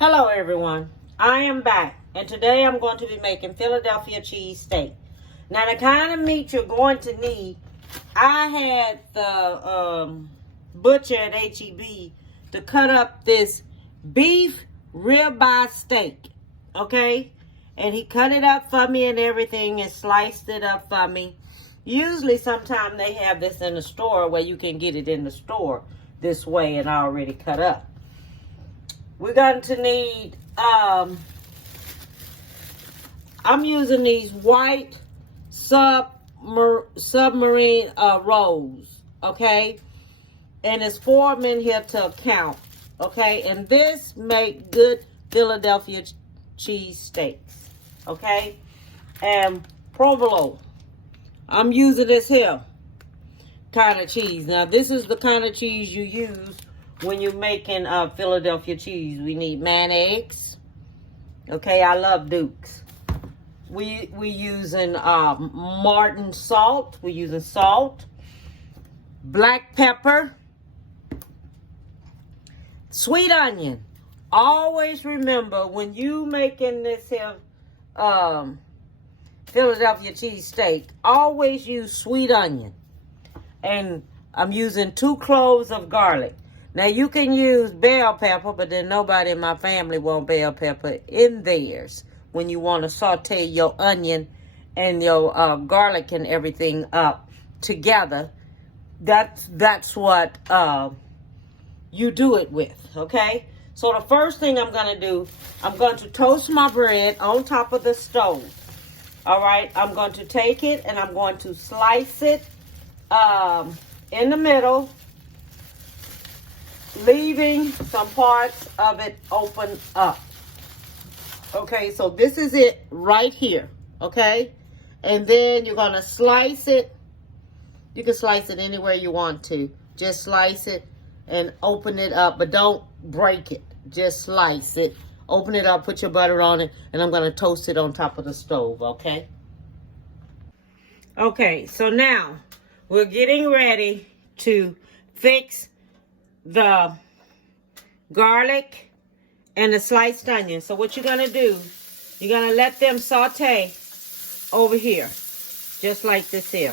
Hello everyone, I am back and today I'm going to be making Philadelphia cheese steak. Now the kind of meat you're going to need, I had the butcher at HEB to cut up this beef ribeye steak, okay? And he cut it up for me and everything and sliced it up for me. Usually sometimes they have this in the store where you can get it in the store this way and already cut up. We're going to need, I'm using these white submarine rolls, okay? And it's 4 of them in here to count, okay? And this make good Philadelphia cheese steaks, okay? And provolone, I'm using this here kind of cheese. Now, this is the kind of cheese you use when you're making Philadelphia cheese. We need mayonnaise. Okay, I love Duke's. We using Martin salt. We're using salt, black pepper, sweet onion. Always remember when you making this here Philadelphia cheese steak, always use sweet onion. And I'm using 2 cloves of garlic. Now, you can use bell pepper, but then nobody in my family want bell pepper in theirs. When you want to saute your onion and your garlic and everything up together, that's what you do it with, okay? So the first thing I'm going to do, I'm going to toast my bread on top of the stove. All right, I'm going to take it and I'm going to slice it in the middle, leaving some parts of it open up. Okay, so this is it right here, okay? And then you're going to slice it. You can slice it anywhere you want to. Just slice it and open it up, but don't break it. Just slice it. Open it up, put your butter on it, and I'm going to toast it on top of the stove, okay? Okay, so now we're getting ready to fix the garlic and the sliced onion. So what you're going to do, you're going to let them saute over here, just like this here,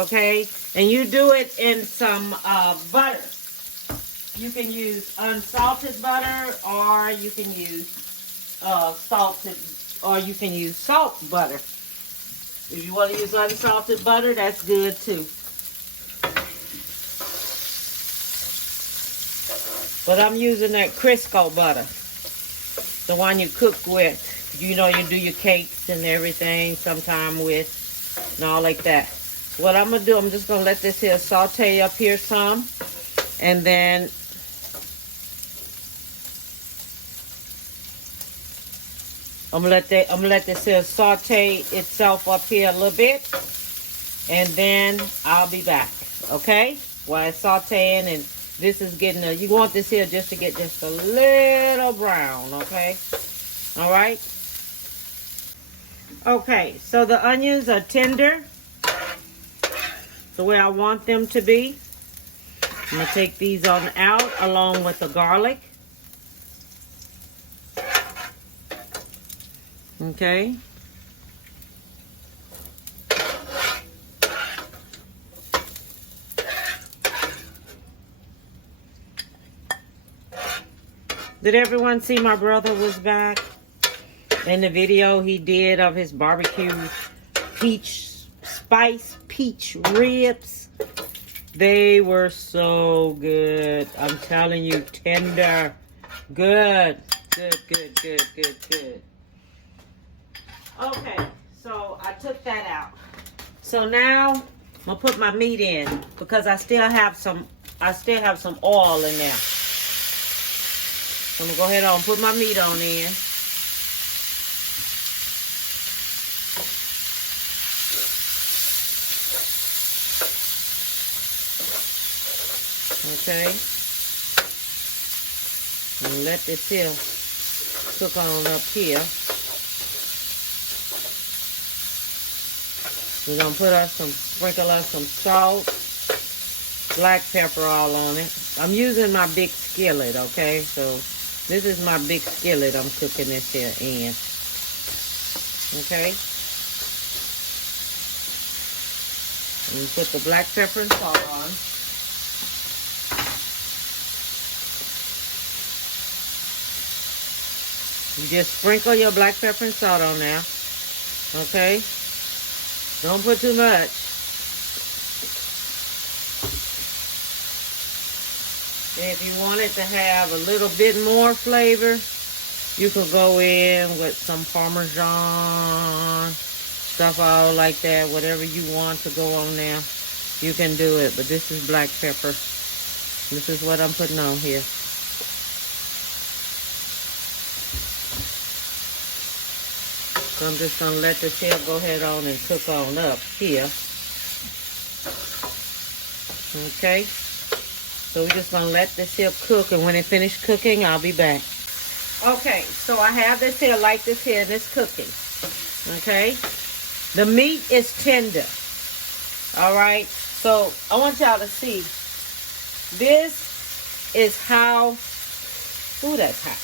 okay? And you do it in some butter. You can use unsalted butter, or you can use salted, or you can use salt butter. If you want to use unsalted butter, that's good too. But I'm using that Crisco butter, the one you cook with. You know, you do your cakes and everything sometime with, and all like that. What I'm going to do, I'm just going to let this here saute up here some. And then I'm gonna let this here saute itself up here a little bit. And then I'll be back, okay? While it's sauteing and this is getting you want this here just to get just a little brown, okay? All right. Okay, so the onions are tender, the way I want them to be. I'm gonna take these on out along with the garlic. Okay. Did everyone see my brother was back in the video he did of his barbecue peach ribs? They were so good. I'm telling you, tender. Good. Good. Okay, so I took that out. So now I'm gonna put my meat in because I still have some oil in there. So I'm gonna go ahead and put my meat on in. Okay. And let this here cook on up here. We're going to put sprinkle us some salt, black pepper all on it. I'm using my big skillet, okay? So This is my big skillet I'm cooking this here in. Okay. And put the black pepper and salt on. You just sprinkle your black pepper and salt on there. Okay? Don't put too much. If you want it to have a little bit more flavor, you could go in with some Parmesan, stuff all like that, whatever you want to go on there. You can do it, but this is black pepper. This is what I'm putting on here. So I'm just going to let this here go ahead on and cook on up here. Okay. So we're just going to let this here cook, and when it finishes cooking, I'll be back. Okay, so I have this here like this here, and it's cooking. Okay. The meat is tender. All right. So I want y'all to see. This is how, ooh, that's hot.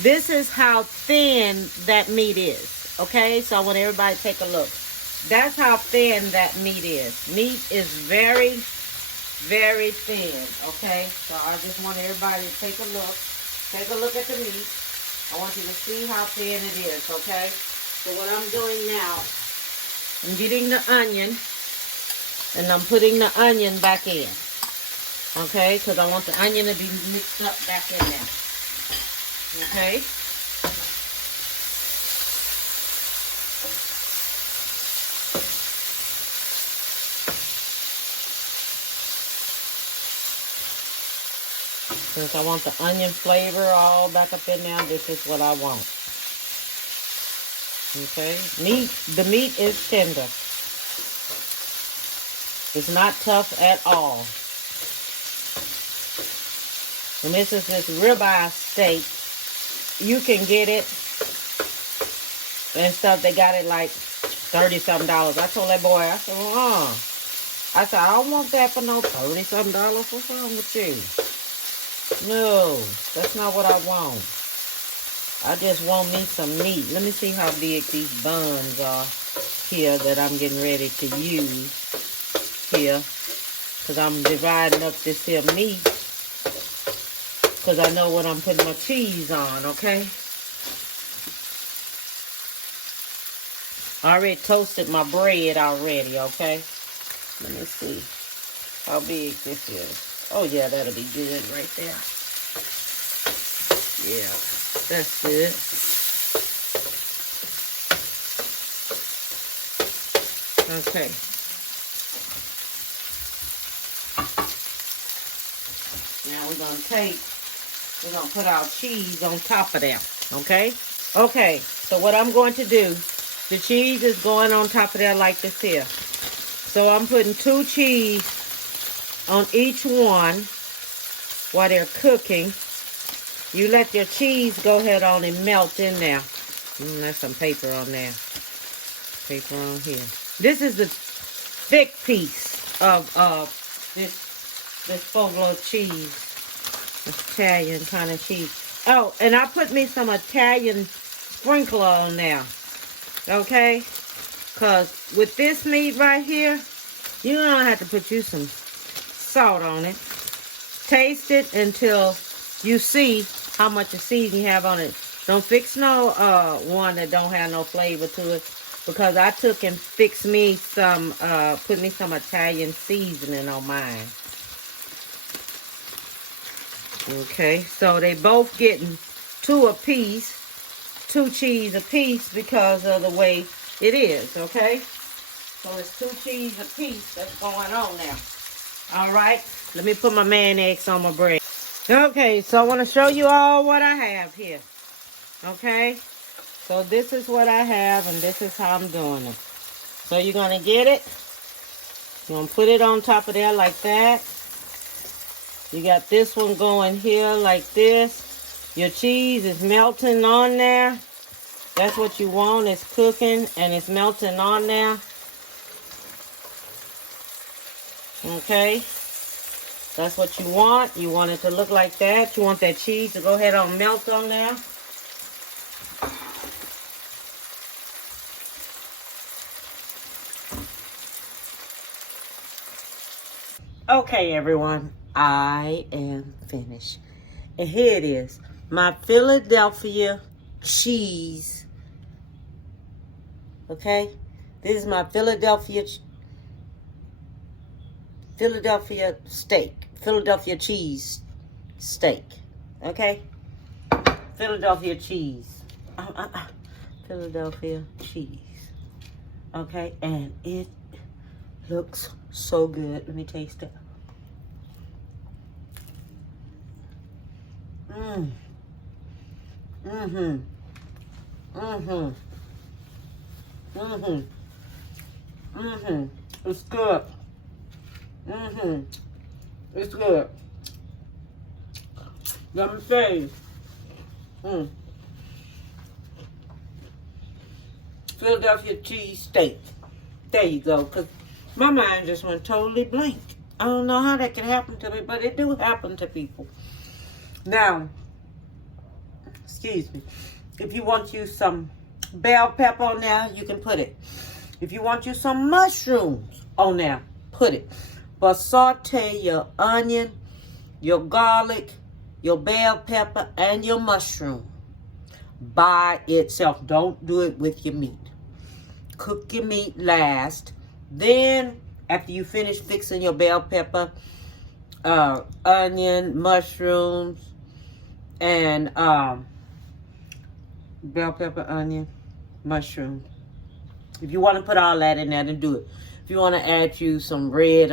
This is how thin that meat is. Okay, so I want everybody to take a look. That's how thin that meat is. Meat is very, very thin. Okay, so I just want everybody to take a look. Take a look at the meat. I want you to see how thin it is. Okay, so what I'm doing now, I'm getting the onion, and I'm putting the onion back in. Okay, because I want the onion to be mixed up back in there. Okay. Since I want the onion flavor all back up in there, this is what I want. Okay, the meat is tender. It's not tough at all. And this is this ribeye steak. You can get it and stuff. They got it like $30-something. I told that boy, I said, I said, I don't want that for no $30-something. What's wrong with you? No, that's not what I want. I just want me some meat. Let me see how big these buns are here that I'm getting ready to use here. Because I'm dividing up this here meat. Because I know what I'm putting my cheese on, okay? I already toasted my bread already, okay? Let me see how big this is. Oh, yeah, that'll be good right there. Yeah, that's good. Okay. Now we're going to put our cheese on top of that, okay? Okay, so what I'm going to do, the cheese is going on top of that like this here. So I'm putting 2 cheese on each one while they're cooking. You let your cheese go ahead on and melt in there. There's some paper on there. Paper on here. This is the thick piece of this Foglo cheese. Italian kind of cheese. Oh, and I put me some Italian sprinkler on there. Okay? Because with this meat right here, you don't have to put you some salt on it. Taste it until you see how much of seasoning you have on it. Don't fix no one that don't have no flavor to it, because I took and fixed me some, put me some Italian seasoning on mine. Okay, so they both getting 2 apiece, 2 cheese apiece because of the way it is, okay? So it's 2 cheese apiece that's going on now. All right, let me put my mayonnaise on my bread. Okay, so I want to show you all what I have here. Okay, so this is what I have, and this is how I'm doing it. So you're going to get it. You're going to put it on top of there like that. You got this one going here like this. Your cheese is melting on there. That's what you want. It's cooking and it's melting on there. Okay. That's what you want. You want it to look like that. You want that cheese to go ahead and melt on there. Okay, everyone. I am finished. And here it is. My Philadelphia cheese. Okay? This is my Philadelphia steak. Philadelphia cheese steak. Okay? Philadelphia cheese. Philadelphia cheese. Okay? And it looks so good. Let me taste it. It's good. It's good. Let me say. Philadelphia cheese steak. There you go. Because my mind just went totally blank. I don't know how that can happen to me, but it do happen to people. Now, excuse me. If you want you some bell pepper on there, you can put it. If you want you some mushrooms on there, put it. But saute your onion, your garlic, your bell pepper, and your mushroom by itself. Don't do it with your meat. Cook your meat last. Then, after you finish fixing your bell pepper, onion, mushrooms, and bell pepper, onion, mushroom. If you want to put all that in there, then do it. If you want to add you some red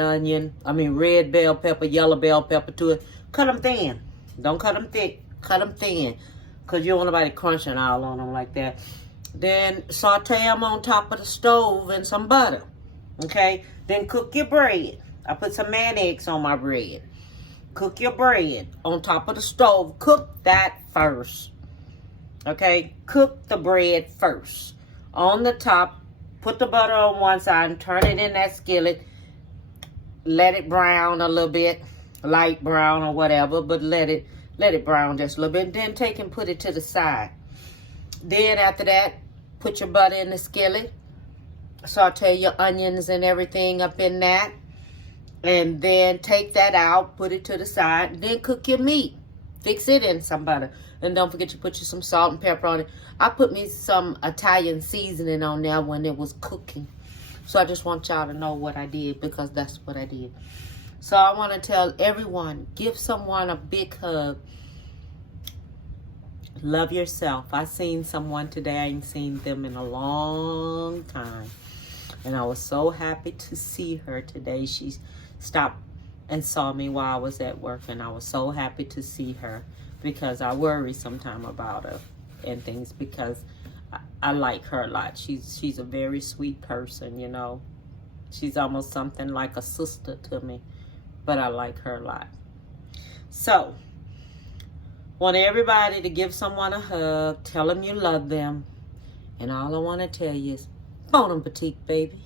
bell pepper, yellow bell pepper to it, cut them thin. Don't cut them thick. Cut them thin. Because you don't want nobody crunching all on them like that. Then saute them on top of the stove in some butter. Okay? Then cook your bread. I put some mayonnaise on my bread. Cook your bread on top of the stove. Cook that first. Okay? Cook the bread first. On the top, put the butter on one side and turn it in that skillet. Let it brown a little bit. Light brown or whatever. But let it brown just a little bit. Then take and put it to the side. Then after that, put your butter in the skillet. Saute your onions and everything up in that. And then take that out. Put it to the side. Then cook your meat. Fix it in some butter. And don't forget you put you some salt and pepper on it. I put me some Italian seasoning on there when it was cooking. So I just want y'all to know what I did, because that's what I did. So I want to tell everyone, give someone a big hug. Love yourself. I seen someone today. I ain't seen them in a long time. And I was so happy to see her today. She stopped and saw me while I was at work. And I was so happy to see her, because I worry sometime about her and things, because I like her a lot. She's a very sweet person, you know. She's almost something like a sister to me, but I like her a lot. So, want everybody to give someone a hug, tell them you love them, and all I want to tell you is, bon appetit, baby.